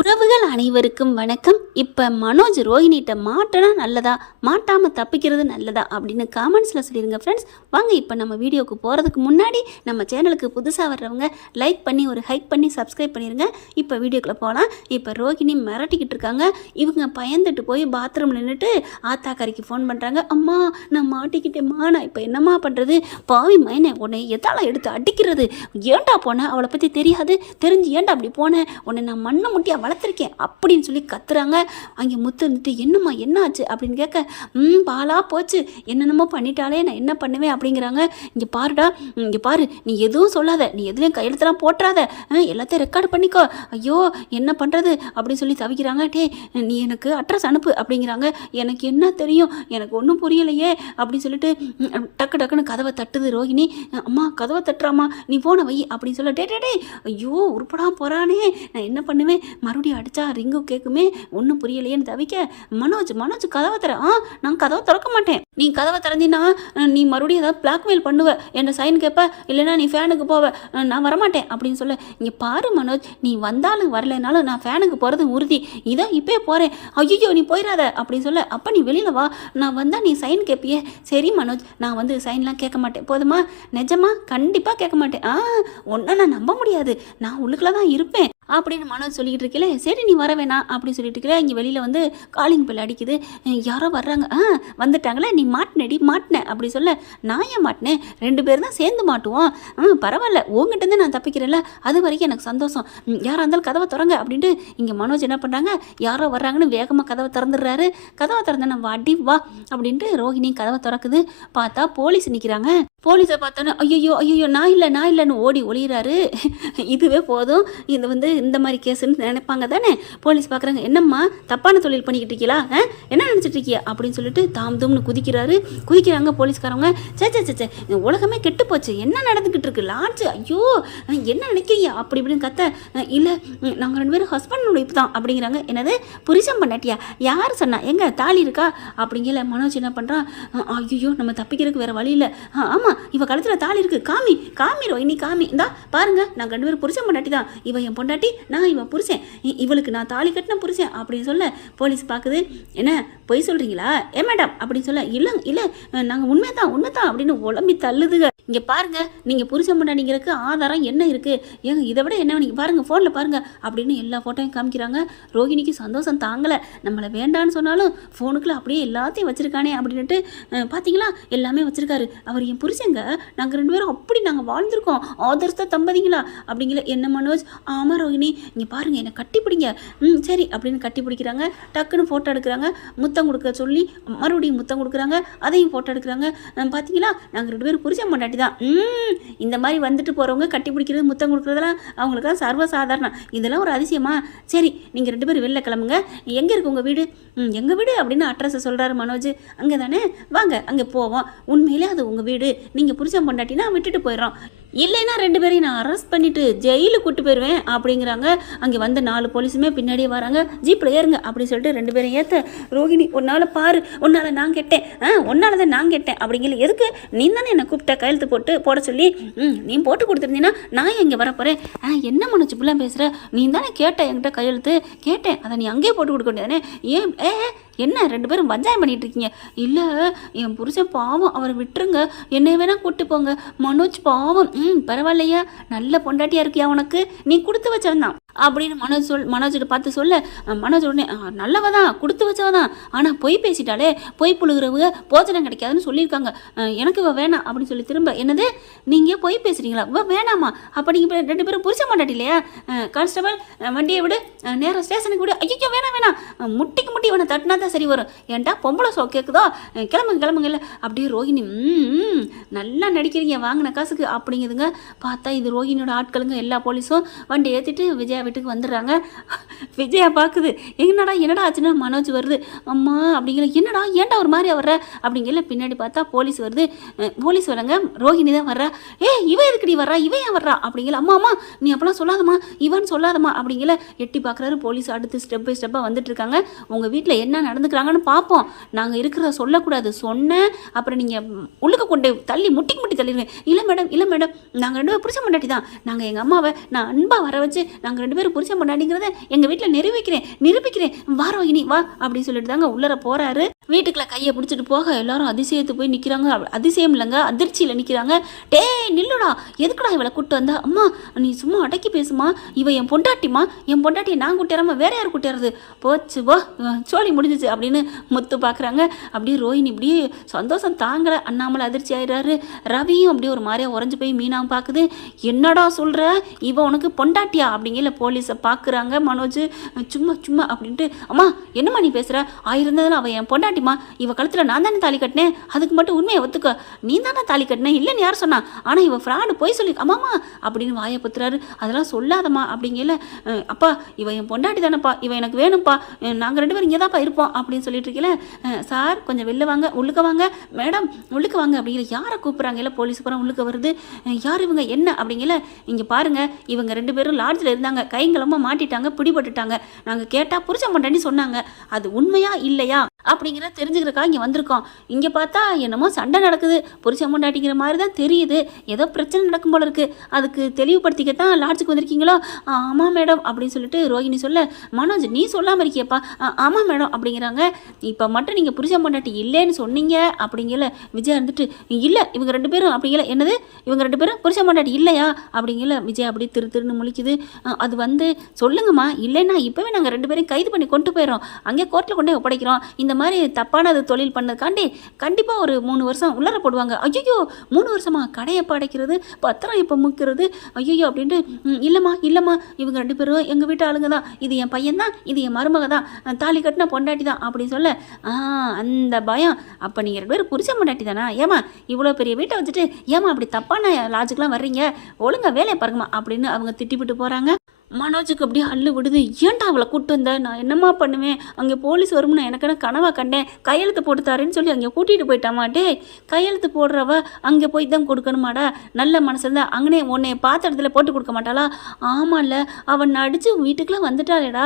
உறவுகள் அனைவருக்கும் வணக்கம். இப்போ மனோஜ் ரோஹிணிகிட்ட மாட்டினா நல்லதா, மாட்டாமல் தப்பிக்கிறது நல்லதா அப்படின்னு காமெண்ட்ஸில் சொல்லிடுங்க ஃப்ரெண்ட்ஸ். வாங்க இப்போ நம்ம வீடியோவுக்கு போகிறதுக்கு முன்னாடி நம்ம சேனலுக்கு புதுசாக வர்றவங்க லைக் பண்ணி ஒரு ஹைக் பண்ணி சப்ஸ்கிரைப் பண்ணிடுங்க. இப்போ வீடியோக்குள்ளே போகலாம். இப்போ ரோஹிணி மிரட்டிக்கிட்டு இருக்காங்க. இவங்க பயந்துட்டு போய் பாத்ரூமில் நின்றுட்டு ஆத்தாக்காரிக்கு ஃபோன் பண்ணுறாங்க. அம்மா நான் மாட்டிக்கிட்டேம்மா, நான் இப்போ என்னம்மா பண்ணுறது, பாவி மைனே உன்னை எதால எடுத்து அடிக்கிறது, ஏன்டா போனேன், அவளை பற்றி தெரியாது, தெரிஞ்சு ஏன்டா அப்படி போனேன், உன்னை நான் மண்ணை முட்டியா வளர்த்துருக்கேன் அப்படின்னு சொல்லி கத்துறாங்க. அங்கே முத்து இருந்துட்டு என்னம்மா என்ன ஆச்சு அப்படின்னு கேட்க, பாலா போச்சு, என்னென்னமோ பண்ணிட்டாலே நான் என்ன பண்ணுவேன் அப்படிங்கிறாங்க. இங்கே பாருடா, இங்கே பாரு, நீ எதுவும் சொல்லாத, நீ எதுலேயும் கையெழுத்தெல்லாம் போட்டுறாத, எல்லாத்தையும் ரெக்கார்டு பண்ணிக்கோ, ஐயோ என்ன பண்ணுறது அப்படின்னு சொல்லி தவிக்கிறாங்க. டே நீ எனக்கு அட்ரஸ் அனுப்பு அப்படிங்கிறாங்க. எனக்கு என்ன தெரியும், எனக்கு ஒன்றும் புரியலையே அப்படின்னு சொல்லிட்டு டக்கு டக்குன்னு கதவை தட்டுது ரோஹிணி. அம்மா கதவை தட்டுறாம்மா, நீ போன வை அப்படின்னு சொல்ல, டே டே டே ஐயோ உருப்படா போகிறானே, நான் என்ன பண்ணுவேன், மறுபடியும் அடித்தா ரிங்கு கேட்குமே, ஒன்றும் புரியலையேன்னு தவிக்க, மனோஜ் மனோஜ் கதவை தர, நான் கதவை திறக்க மாட்டேன், நீ கதவை திறந்தினா நீ மறுபடியும் ஏதாவது பிளாக்மெயில் பண்ணுவ, என்ன சைன் கேட்ப, இல்லைனா நீ ஃபேனுக்கு போவ, நான் வரமாட்டேன் அப்படின்னு சொல்ல, இங்கே பாரு மனோஜ், நீ வந்தாலும் வரலைனாலும் நான் ஃபேனுக்கு போகிறது உறுதி, இதோ இப்போயே போகிறேன், ஐயோ நீ போயிடாத அப்படின்னு சொல்ல, அப்போ நீ வெளியில் வா, நான் வந்தால் நீ சைன் கேட்பியே, சரி மனோஜ் நான் வந்து சைன்லாம் கேட்க மாட்டேன், போதுமா, நிஜமா கண்டிப்பாக கேட்க மாட்டேன், ஒன்றை நான் நம்ப முடியாது, நான் உள்ளுக்குள்ள தான் இருப்பேன் அப்படின்னு மனோஜ் சொல்லிக்கிட்டு இருக்கல. சரி நீ வர வேணாம் அப்படின்னு சொல்லிட்டு இருக்கல. இங்கே வெளியில் வந்து காலிங் பெல் அடிக்குது, யாரோ வர்றாங்க. வந்துட்டாங்களே, நீ மாட்டினடி மாட்டினேன் அப்படி சொல்ல, நான் ஏன் மாட்டினேன், 2 பேர் தான் சேர்ந்து மாட்டுவோம், பரவாயில்ல உங்ககிட்டருந்து நான் தப்பிக்கிறேன்ல, அது வரைக்கும் எனக்கு சந்தோஷம், யாராக இருந்தாலும் கதவை திறங்க அப்படின்ட்டு இங்கே மனோஜ் என்ன பண்ணுறாங்க, யாரோ வர்றாங்கன்னு வேகமாக கதவை திறந்துடுறாரு. கதவை திறந்தேன் நான் வாடி வா அப்படின்ட்டு ரோஹிணி கதவை திறக்குது. பார்த்தா போலீஸ் நிற்கிறாங்க. போலீஸை பார்த்தோன்னே ஐயோ ஐயோ நான் இல்லைன்னு ஓடி ஒளிகிறாரு. இதுவே போதும், இது வந்து இந்த மாதிரி கேஸுன்னு நினைப்பாங்க தானே. போலீஸ் பார்க்குறாங்க, என்னம்மா தப்பான தொழில் பண்ணிக்கிட்டு இருக்கீங்களா, என்ன நினச்சிட்டு இருக்கியா அப்படின்னு சொல்லிட்டு தாம் தூம்னு குதிக்கிறாங்க போலீஸ்காரவங்க. சே உலகமே கெட்டு போச்சு, என்ன நடந்துக்கிட்டு இருக்கு லாட்ஜு, ஐயோ என்ன நினைக்கிறீங்க அப்படி இப்படின்னு கத்த, இல்லை நாங்கள் 2 பேரும் ஹஸ்பண்ட் ஒய்ஃப் தான் அப்படிங்கிறாங்க. என்னது புருஷன் பண்ணாட்டியா, யார் சொன்னா, எங்க தாலி இருக்கா அப்படிங்கிற. மனோஜ் என்ன பண்ணுறான், ஐயோ நம்ம தப்பிக்கிறதுக்கு வேறு வழி இல்லை, ஆமாம் இவ கழுத்துல தாலி இருக்கு, காமி ரோஹிணி காமி, இந்தா பாருங்க நாங்கள் 2 பேரும் புருஷன் பொண்டாட்டி தான், இவன் என் பொண்டாட்டி, நான் இவன் புருஷன், இவளுக்கு நான் தாலி கட்டின புருஷன் அப்படின்னு சொல்ல, போலீஸ் பார்க்குது. என்ன பொய் சொல்றீங்களா ஏ மேடம் அப்படின்னு சொல்ல, இல்லை நாங்கள் உண்மைதான் அப்படின்னு உடம்பி தள்ளுதுங்க. இங்கே பாருங்க, நீங்கள் புருஷன் பொண்டாட்டிங்கிறதுக்கு ஆதாரம் என்ன இருக்குது, ஏங்க இதை விட என்ன நீங்கள் பாருங்கள் ஃபோனில் பாருங்கள் அப்படின்னு எல்லா ஃபோட்டோயும் காமிக்கிறாங்க. ரோஹிணிக்கு சந்தோஷம் தாங்கலை, நம்மளை வேண்டான்னு சொன்னாலும் ஃபோனுக்குள்ள அப்படியே எல்லாத்தையும் வச்சுருக்கானே அப்படின்ட்டு. பார்த்தீங்களா எல்லாமே வச்சுருக்காரு, அவர் என் புருஷங்க, நாங்கள் 2 பேரும் அப்படி நாங்கள் வாழ்ந்திருக்கோம், ஆதர்ஸ்த தம்பதிங்களா அப்படிங்கிற. என்ன மனோஜ், ஆமாம் ரோஹிணி இங்கே பாருங்கள் என்னை கட்டி பிடிங்க, சரி அப்படின்னு கட்டி பிடிக்கிறாங்க. டக்குன்னு ஃபோட்டோ எடுக்கிறாங்க, முத்தம் கொடுக்க சொல்லி மறுபடியும் முத்தம் கொடுக்குறாங்க, அதையும் ஃபோட்டோ எடுக்கிறாங்க. பார்த்தீங்களா நாங்கள் 2 பேரும் புருஷன் பொண்டாட்டி தான். இந்த மாதிரி வந்துட்டு போகிறவங்க கட்டி பிடிக்கிறது முத்தம் கொடுக்குறதெல்லாம் அவங்களுக்குலாம் சர்வசாதாரணம், இதெல்லாம் ஒரு அதிசயமா. சரி நீங்கள் 2 பேரும் வெளில கிளம்புங்க, எங்கே இருக்கு உங்கள் வீடு, எங்கள் வீடு அப்படின்னு அட்ரஸை சொல்கிறாரு மனோஜ். அங்கே தானே, வாங்க அங்கே போவோம், உண்மையிலே அது உங்கள் வீடு, நீங்கள் புருஷன் பொண்டாட்டினா விட்டுட்டு போயிடுறோம், இல்லைன்னா 2 பேரையும் நான் அரெஸ்ட் பண்ணிவிட்டு ஜெயிலுக்கு கூட்டு போயிடுவேன் அப்படிங்கிறாங்க. அங்கே வந்த 4 போலீஸுமே பின்னாடியே வராங்க. ஜீப்பில் ஏறுங்க அப்படின்னு சொல்லிட்டு 2 பேரும் ஏற்ற. ரோஹிணி உன்னால் பாரு, உன்னால் நான் கேட்டேன், உன்னால் தான் நான் கேட்டேன் அப்படிங்கிற. எதுக்கு, நீ தானே என்னை கூப்பிட்ட கையெழுத்து போட சொல்லி, நீ போட்டு கொடுத்துருந்தீங்கன்னா நான் இங்கே வரப்போகிறேன். என்ன மனோஜ் இப்படிலாம் பேசுகிற, நீ தானே கேட்ட என்கிட்ட கையெழுத்து, கேட்டேன் அதை நீ அங்கேயே போட்டு கொடுக்க வேண்டியதானே, ஏன் என்ன 2 பேரும் பஞ்சாயம் பண்ணிட்டு இருக்கீங்க, இல்லை என் புருஷன் பாவம் அவரை விட்டுருங்க, என்னை வேணா கூட்டு போங்க, மனோஜ் பாவம், பரவாயில்லையா நல்ல பொண்டாட்டியா இருக்கியா உனக்கு, நீ கொடுத்து வச்சவன் அப்படின்னு மனோஜோட பார்த்து சொல்ல, மனோஜ் உடனே நல்லவ தான் கொடுத்து வச்சவ தான், ஆனால் பொய் பேசிட்டாலே பொய் புழுகிறவங்க போஜனம் கிடைக்காதுன்னு சொல்லியிருக்காங்க, எனக்கு இவ வேணாம் அப்படின்னு சொல்லி திரும்ப. என்னது நீங்கள் பொய் பேசுகிறீங்களா, இவ வேணாமா, அப்போ நீங்கள் 2 பேரும் புருஷ மாட்டாட்டி இல்லையா, கான்ஸ்டபிள் வண்டியை விடு, நேரம் ஸ்டேஷனுக்கு விடு, ஐயோ வேணாம் முட்டி இவனை தட்டினா தான் சரி வரும், ஏன்டா பொம்பளை சோ கேட்குதோ, கிளம்புங்க இல்லை அப்படியே. ரோஹிணி நல்லா நடிக்கிறீங்க வாங்கின காசுக்கு அப்படிங்குதுங்க. பார்த்தா இது ரோஹிணியோட ஆட்களுங்க. எல்லா போலீஸும் வண்டி ஏற்றிட்டு விஜயா வீட்டுக்கு வந்துடுறாங்க. விஜயா பார்க்குது, என்னடா ஆச்சுன்னா மனோஜ் வருது. அம்மா அப்படிங்கிற, என்னடா ஏன்டா ஒரு மாதிரி வர்ற அப்படிங்கிற. பின்னாடி பார்த்தா போலீஸ் வருது. போலீஸ் வரங்க, ரோஹிணி தான் வர்றா. இவ எதுக்கடி வர்றா, இவ ஏன் வர்றா அப்படிங்கிற. அம்மா நீ அப்பெல்லாம் சொல்லாதம்மா, இவன் சொல்லாதம்மா அப்படிங்கிற. எட்டி பார்க்குறாரு போலீஸ். அடுத்து ஸ்டெப் பை ஸ்டெப்பாக வந்துட்டு இருக்காங்க. உங்கள் வீட்டில் என்ன நடந்துக்கிறாங்கன்னு பார்ப்போம், நாங்கள் இருக்கிறத சொல்லக்கூடாது, சொன்னேன் அப்புறம் நீங்கள் உள்ளுக்கு கொண்டு தள்ளி முட்டி தள்ளிடுவேன். இல்லை மேடம் நாங்கள் 2 பேரும் புருஷ பொண்டாட்டி தான், நாங்கள் எங்கள் அம்மாவை நான் அன்பாக வர வச்சு நாங்கள் 2 ரெண்டு பேரும் புருஷன் பொண்டாட்டிங்கிறத எங்கள் வீட்டில் நிரூபிக்கிறேன் வா ரோஹிணி வா அப்படின்னு சொல்லிட்டு தாங்க உள்ளர போகிறாரு. வீட்டுக்குள்ள கையை பிடிச்சிட்டு போக எல்லாரும் அதிசயத்து போய் நிற்கிறாங்க. அதிசயம் இல்லைங்க, அதிர்ச்சியில் நிற்கிறாங்க. டே நில்லுடா, எதுக்குடா இவளை கூட்டு வந்தா? அம்மா நீ சும்மா அடக்கி பேசுமா, இவ என் பொண்டாட்டிமா, என் பொண்டாட்டியை நான் கூட்டியாராம வேற யார் கூட்டியாரது, போச்சு போ சோழி முடிஞ்சிச்சு அப்படின்னு முத்து பார்க்குறாங்க. அப்படியே ரோஹிணி இப்படியே சந்தோஷம் தாங்கலை. அண்ணாமலை அதிர்ச்சி ஆயிடுறாரு. ரவியும் அப்படியே ஒரு மாதிரியா உறைஞ்சு போய் மீனாவும் பார்க்குது. என்னடா சொல்கிற, இவ உனக்கு பொண்டாட்டியா அப்படிங்கிற போலீஸை பார்க்குறாங்க. மனோஜ் சும்மா அப்படின்ட்டு, அம்மா என்னம்மா நீ பேசுகிற, ஆயிருந்ததுல அவள் என் பொண்டாட்டிமா, இவ கழுத்தில் நான் தானே தாலி கட்டினேன், அதுக்கு மட்டும் உண்மையை ஒத்துக்க, நீ தானே தாலி கட்டினேன் இல்லைன்னு யார் சொன்னா, ஆனால் இவ ஃப்ராடு போய் சொல்லி அம்மாமா அப்படின்னு வாயை பத்துறாரு. அதெல்லாம் சொல்லாதம்மா அப்படிங்கல. அப்பா இவ என் பொண்டாட்டி தானேப்பா, இவ எனக்கு வேணும்ப்பா, நாங்கள் ரெண்டு பேரும் இங்கே தான்ப்பா இருப்போம் அப்படின்னு சொல்லிட்டு இருக்கல. சார் கொஞ்சம் வெளில வாங்க, உள்ளுக்க வாங்க, மேடம் உள்ளுக்க வாங்க அப்படிங்கிற. யாரை கூப்பிட்றாங்க இல்லை, போலீஸ் பூரா உள்ளுக்க வருது. யார் இவங்க என்ன அப்படிங்கல. இங்கே பாருங்க, இவங்க ரெண்டு பேரும் லாட்ஜில் இருந்தாங்க, கைங்களமா மாட்டிட்டாங்க, பிடிபட்டுட்டாங்க. நாங்கள் கேட்டால் புருஷன் பொண்டாட்டி சொன்னாங்க, அது உண்மையா இல்லையா அப்படிங்கிற தெரிஞ்சுக்கிறக்கா இங்கே வந்திருக்கோம். இங்கே பார்த்தா என்னமோ சண்டை நடக்குது, புருஷன் பொண்டாட்டிங்கிற மாதிரி தான் தெரியுது, ஏதோ பிரச்சனை நடக்கும் போல இருக்குது, அதுக்கு தெளிவுபடுத்திக்கத்தான் லாட்ஜுக்கு வந்திருக்கீங்களோ. ஆமாம் மேடம் அப்படின்னு சொல்லிட்டு ரோஹிணி சொல்ல, மனோஜ் நீ சொல்லாமல் இருக்கியப்பா, ஆமாம் மேடம் அப்படிங்கிறாங்க. இப்போ மட்டும் நீங்கள் புருஷன் பொண்டாட்டி இல்லைன்னு சொன்னீங்க அப்படிங்கல. விஜயா இருந்துட்டு இல்லை இவங்க ரெண்டு பேரும் அப்படிங்கல. என்னது இவங்க ரெண்டு பேரும் புருஷன் பொண்டாட்டி இல்லையா அப்படிங்கல. விஜயா அப்படி திருன்னு முழிக்குது. அது வந்து சொல்லுங்கம்மா, இல்லைன்னா இப்போவே நாங்கள் ரெண்டு பேரும் கைது பண்ணி கொண்டு போயிடுறோம், அங்கே கோர்ட்டில் கொண்டே ஒப்படைக்கிறோம். இந்த மாதிரி தப்பானது தொழில் பண்ணதுக்காண்டி கண்டிப்பாக ஒரு 3 வருஷம் உள்ளர போடுவாங்க. ஐயோ 3 வருஷமா, கடையை படைக்கிறது, பத்திரம் இப்போ முக்கிறது, ஐயோ அப்படின்ட்டு. இல்லைம்மா இவங்க ரெண்டு பேரும் எங்கள் வீட்டு ஆளுங்க தான், இது என் பையன் தான், இது என் மருமக தான், தாலி கட்டின பொண்டாட்டி தான் அப்படின்னு சொல்ல. அந்த பயம். அப்போ நீங்கள் ரெண்டு பேரும் புருஷன் பொண்டாட்டி தானா, ஏமா இவ்வளோ பெரிய வீட்டை வச்சுட்டு ஏமா அப்படி தப்பான லாஜிக்கெலாம் வர்றீங்க, ஒழுங்கா வேலையை பாருங்கம்மா அப்படின்னு அவங்க திட்டிவிட்டு போகிறாங்க. மனோஜுக்கு அப்படியே அள்ளு விடுது. ஏன்டா அவளை கூப்பிட்டு வந்தேன், நான் என்னம்மா பண்ணுவேன், அங்கே போலீஸ் வரும்னு எனக்கு கனவா கண்டேன், கையெழுத்து போட்டு தரேன்னு சொல்லி அங்கே கூட்டிகிட்டு போயிட்டாமா. டே கையெழுத்து போடுறவ அங்கே போய் தான் கொடுக்கணுமாடா, நல்ல மனசு இருந்தால் அங்கனே உன்னை பார்த்த இடத்துல போட்டு கொடுக்க மாட்டாளா. ஆமாம்ல, அவன் அடித்து வீட்டுக்குலாம் வந்துட்டாளேடா,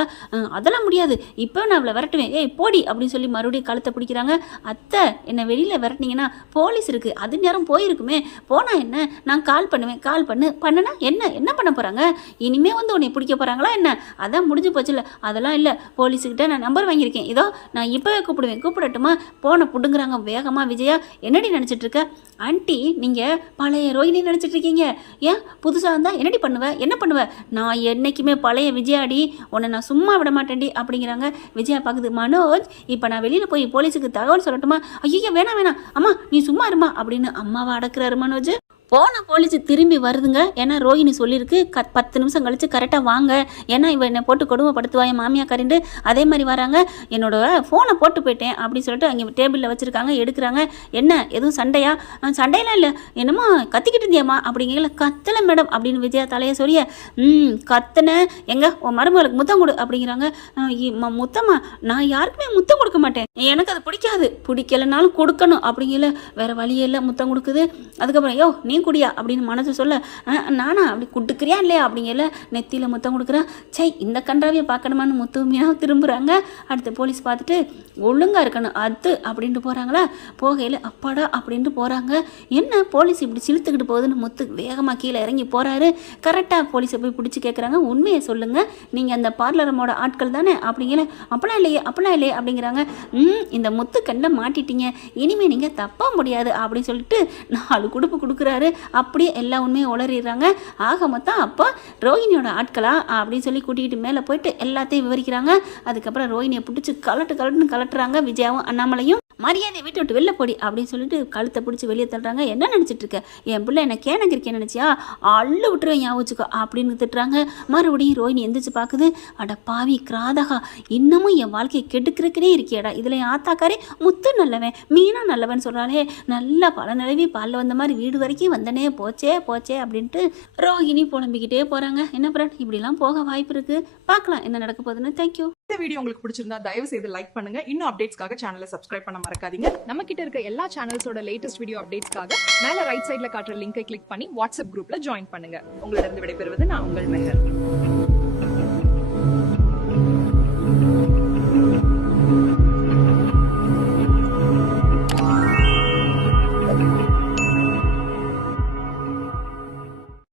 அதெல்லாம் முடியாது, இப்போ நான் அவளை விரட்டுவேன், ஏய் போடி அப்படின்னு சொல்லி மறுபடியும் கழுத்தை பிடிக்கிறாங்க. அத்தை என்னை வெளியில் விரட்டினீங்கன்னா போலீஸ் இருக்குது, அது நேரம் போயிருக்குமே, போனால் என்ன, நான் கால் பண்ணுவேன், கால் பண்ணனா என்ன பண்ண போகிறாங்க, இனிமே வந்து உன்னை பிடிக்க போகிறாங்களா என்ன, அதான் முடிஞ்சு போச்சுல. அதெல்லாம் இல்லை, போலீஸுக்கிட்ட நான் நம்பர் வாங்கியிருக்கேன், இதோ நான் இப்போவே கூப்பிடட்டுமா, போன புடுங்குறாங்க வேகமாக. விஜயா என்னடி நினச்சிட்டு இருக்க, ஆண்டி நீங்கள் பழைய ரோஹிணி நினச்சிட்டு இருக்கீங்க, ஏன் புதுசாக இருந்தால் என்னடி என்ன பண்ணுவேன், நான் என்றைக்குமே பழைய விஜயாடி, உன்னை நான் சும்மா விட மாட்டேன்டி அப்படிங்கிறாங்க. விஜயா பார்க்குது. மனோஜ் இப்போ நான் வெளியில் போய் போலீஸுக்கு தகவல் சொல்லட்டுமா, ஐயோ வேணாம் அம்மா நீ சும்மா இருமா அப்படின்னு அம்மாவை அடக்குறாரு மனோஜ். போன போலீஸ் திரும்பி வருதுங்க. ஏன்னா ரோஹிணி சொல்லியிருக்கு 10 நிமிஷம் கழித்து கரெக்டாக வாங்க, ஏன்னா இவன் என்னை போட்டு கொடுமைப்படுத்துவா என் மாமியா கறிண்டு. அதே மாதிரி வராங்க. என்னோட ஃபோனை போட்டு போயிட்டேன் அப்படின்னு சொல்லிட்டு அங்கே டேபிளில் வச்சுருக்காங்க, எடுக்கிறாங்க. என்ன எதுவும் சண்டையா, சண்டையெல்லாம் இல்லை, என்னமோ கத்திக்கிட்டு இருந்தியாம்மா அப்படிங்கிற. கத்தலை மேடம் அப்படின்னு விஜயா தலையை சொல்லிய. கத்தனை எங்க உன் மருமகளுக்கு முத்தம் கொடு அப்படிங்கிறாங்க. முத்தம்மா நான் யாருக்குமே முத்தம் கொடுக்க மாட்டேன், எனக்கு அது பிடிக்கலைனாலும் கொடுக்கணும் அப்படிங்கிற. வேற வழியே இல்லை, முத்தம் கொடுக்குது. அதுக்கப்புறம் யோ நீ குடியா அப்படின்னு மனசு சொல்ல, நானா அப்படி குட்டுக்கிறியா இல்லையா அப்படிங்கல. நெத்தியில் முத்தம் கொடுக்குறான். சை இந்த கன்றாவியை பார்க்கணுமான்னு முத்து மீனா திரும்புகிறாங்க. அடுத்து போலீஸ் பார்த்துட்டு ஒழுங்காக இருக்கணும் அது அப்படின்ட்டு போகிறாங்களா. போகையில் அப்பாடா அப்படின்ட்டு போகிறாங்க. என்ன போலீஸ் இப்படி சிலுத்துக்கிட்டு போகுதுன்னு முத்து வேகமாக கீழே இறங்கி போகிறாரு. கரெக்டாக போலீஸை போய் பிடிச்சி கேட்குறாங்க. உண்மையை சொல்லுங்கள், நீங்கள் அந்த பார்லரமோட ஆட்கள் தானே அப்படிங்கிற. அப்பெல்லாம் இல்லையே அப்படிங்கிறாங்க. இந்த முத்து கண்ணில் மாட்டிட்டீங்க, இனிமேல் நீங்கள் தப்ப முடியாது அப்படின்னு சொல்லிட்டு 4 குடுப்பு கொடுக்குறாரு. அப்படியே எல்லா உண்மையும் உளறிடுறாங்க. ஆக மொத்தம் அப்போ ரோஹிணியோட ஆட்களா அப்படின்னு சொல்லி கூட்டிகிட்டு மேலே போயிட்டு எல்லாத்தையும் விவரிக்கிறாங்க. அதுக்கப்புறம் ரோஹிணியை பிடிச்சி கலட்டுன்னு கலட்டுறாங்க. விஜயாவும் அண்ணாமலையும் மரியாதை வீட்டை விட்டு வெளில போடி அப்படின்னு சொல்லிட்டு கழுத்தை பிடிச்சி வெளியே தள்ளுறாங்க. என்ன நினச்சிட்டு இருக்க, என் பிள்ளை என்ன கேனங்கிருக்கேன் நினச்சியா, அள்ளு விட்டுருவேன் ஞாபகம் அப்படின்னு திட்டுறாங்க. மறுபடியும் ரோஹிணி எந்திரிச்சு பார்க்குது. அட பாவி கிராதகா, இன்னமும் என் வாழ்க்கையை கெடுக்கிறதுக்குனே இருக்கியடா, இதில் என் ஆத்தாக்காரே முத்து நல்லவன் மீனா நல்லவன் சொல்கிறாளே, நல்லா பல நிலவி பாலில் வந்த மாதிரி வீடு வரைக்கும் வந்தனே, போச்சே அப்படின்ட்டு ரோஹிணி புலம்பிக்கிட்டே போகிறாங்க. என்ன ஃப்ரெண்ட், இப்படிலாம் போக வாய்ப்பு இருக்குது, பார்க்கலாம் என்ன நடக்க போகுதுன்னு. தேங்க்யூ. இந்த வீடியோ உங்களுக்கு பிடிச்சிருந்தா தயவு செய்து லைக் பண்ணுங்க. இன்னும் அப்டேட்ஸ்க்காக சேனலை சப்ஸ்கிரைப் பண்ண மறக்காதீங்க. நம்ம கிட்ட இருக்க எல்லா சேனல்ஸோட லேட்டஸ்ட் வீடியோ அப்டேட்ஸ்க்காக மேல ரைட் சைடுல காட்டுற லிங்கை கிளிக் பண்ணி வாட்ஸ்அப் குரூப்ல ஜாயின் பண்ணுங்க. உங்களிடம் விடைபெறுவது நான் உங்கள் மெஹர்.